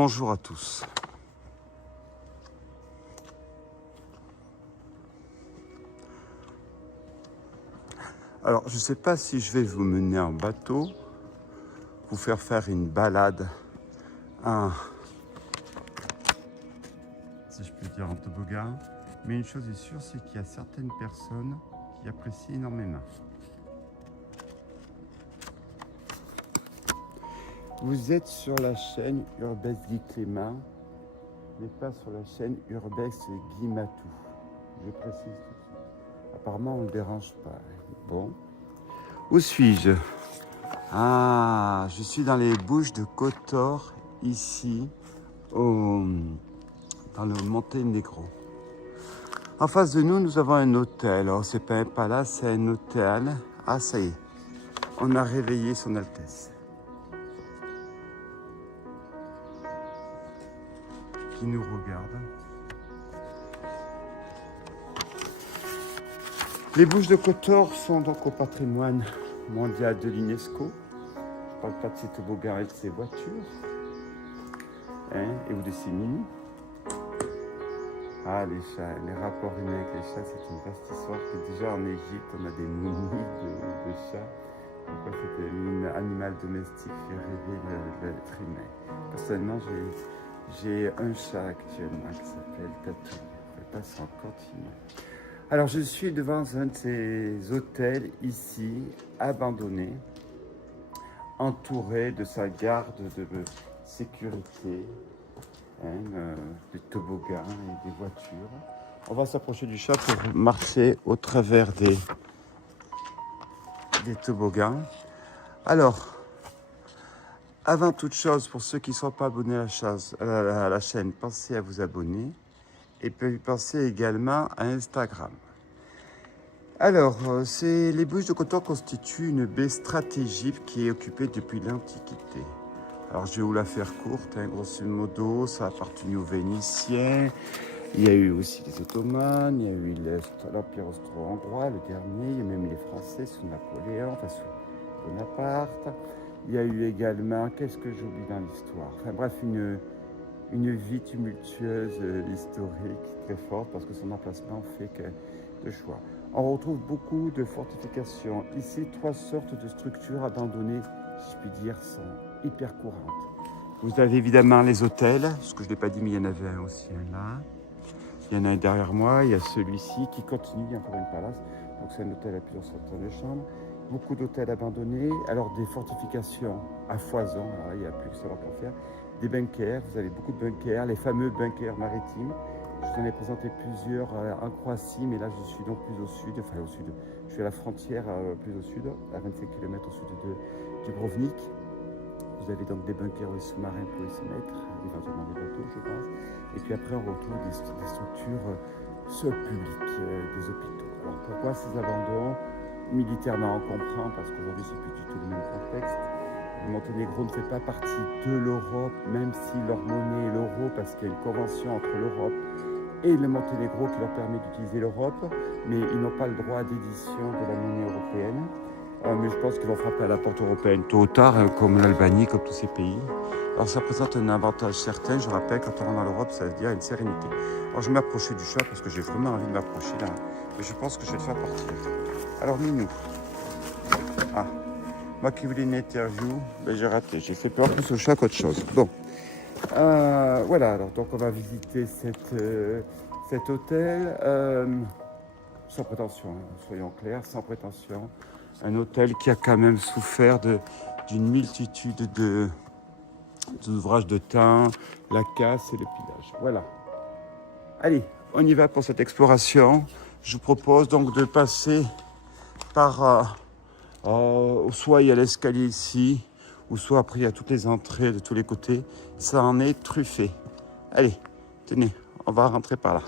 Bonjour à tous. Alors, je ne sais pas si je vais vous mener en bateau, vous faire une balade, si je peux dire en toboggan. Mais une chose est sûre, c'est qu'il y a certaines personnes qui apprécient énormément. Vous êtes sur la chaîne Urbex Guy Clément, mais pas sur la chaîne Urbex Guy Matou. Je précise tout de suite. Apparemment, on ne le dérange pas. Bon. Où suis-je? Ah, je suis dans les Bouches de Kotor, ici, dans le Monténégro. En face de nous, nous avons un hôtel. Alors, c'est pas un palace, c'est un hôtel. Ah, ça y est, on a réveillé son Altesse. Qui nous regarde. Les Bouches de Kotor sont donc au patrimoine mondial de l'UNESCO. Je parle pas de ces toboggans et de ces voitures. Et ou de ces mini. Ah, les chats, les rapports humains avec les chats, c'est une vaste histoire que déjà en Égypte, on a des mini de chats. Donc, c'était un animal domestique fait rêver l'être humain. Personnellement, j'ai un chat actuellement qui s'appelle Tatou. On va passer en continu. Alors, je suis devant un de ces hôtels ici, abandonné, entouré de sa garde de sécurité, des toboggans et des voitures. On va s'approcher du chat pour marcher au travers des toboggans. Alors, avant toute chose, pour ceux qui ne sont pas abonnés à la chaîne, pensez à vous abonner et puis pensez également à Instagram. Alors, les Bouches de Kotor constituent une baie stratégique qui est occupée depuis l'Antiquité. Alors, je vais vous la faire courte, grosso modo, ça a appartenu aux Vénitiens. Il y a eu aussi les Ottomans, il y a eu l'Empire austro-hongrois, le dernier, il y a même les Français sous Napoléon, enfin sous Bonaparte. Il y a eu également, qu'est-ce que j'oublie dans l'histoire? Enfin bref, une vie tumultueuse, historique, très forte, parce que son emplacement fait que de choix. On retrouve beaucoup de fortifications. Ici, 3 sortes de structures abandonnées, si je puis dire, sont hyper courantes. Vous avez évidemment les hôtels, ce que je n'ai pas dit, mais il y en avait un aussi, un là. Il y en a un derrière moi, il y a celui-ci qui continue, il y a encore une palace. Donc c'est un hôtel à plusieurs centaines de chambres. Beaucoup d'hôtels abandonnés, alors des fortifications à foison, alors il n'y a plus que ça pour faire. Des bunkers, vous avez beaucoup de bunkers, les fameux bunkers maritimes. Je vous en ai présenté plusieurs en Croatie, mais là je suis donc plus au sud, enfin au sud. Je suis à la frontière plus au sud, à 25 km au sud de Dubrovnik. Vous avez donc des bunkers sous-marins pour y se mettre, éventuellement des bateaux, je pense. Et puis après, on retrouve des structures publiques, des hôpitaux. Alors pourquoi ces abandons? Militairement, on comprend, parce qu'aujourd'hui, c'est plus du tout le même contexte. Le Monténégro ne fait pas partie de l'Europe, même si leur monnaie est l'euro, parce qu'il y a une convention entre l'Europe et le Monténégro qui leur permet d'utiliser l'Europe, mais ils n'ont pas le droit d'édition de la monnaie européenne. Mais je pense qu'ils vont frapper à la porte européenne tôt ou tard, comme l'Albanie, comme tous ces pays. Alors ça présente un avantage certain, je rappelle, quand on rentre dans l'Europe, ça veut dire une sérénité. Alors je vais m'approcher du chat parce que j'ai vraiment envie de m'approcher là, mais je pense que je vais le faire partir. Alors Minou, moi qui voulais une interview, j'ai raté, j'ai fait peur plus au chat qu'autre chose. Bon, voilà, alors donc on va visiter cet hôtel, sans prétention, soyons clairs, sans prétention. Un hôtel qui a quand même souffert d'une multitude d'ouvrages de temps, la casse et le pillage. Voilà. Allez, on y va pour cette exploration. Je vous propose donc de passer par... soit il y a l'escalier ici, ou soit après il y a toutes les entrées de tous les côtés. Ça en est truffé. Allez, tenez, on va rentrer par là.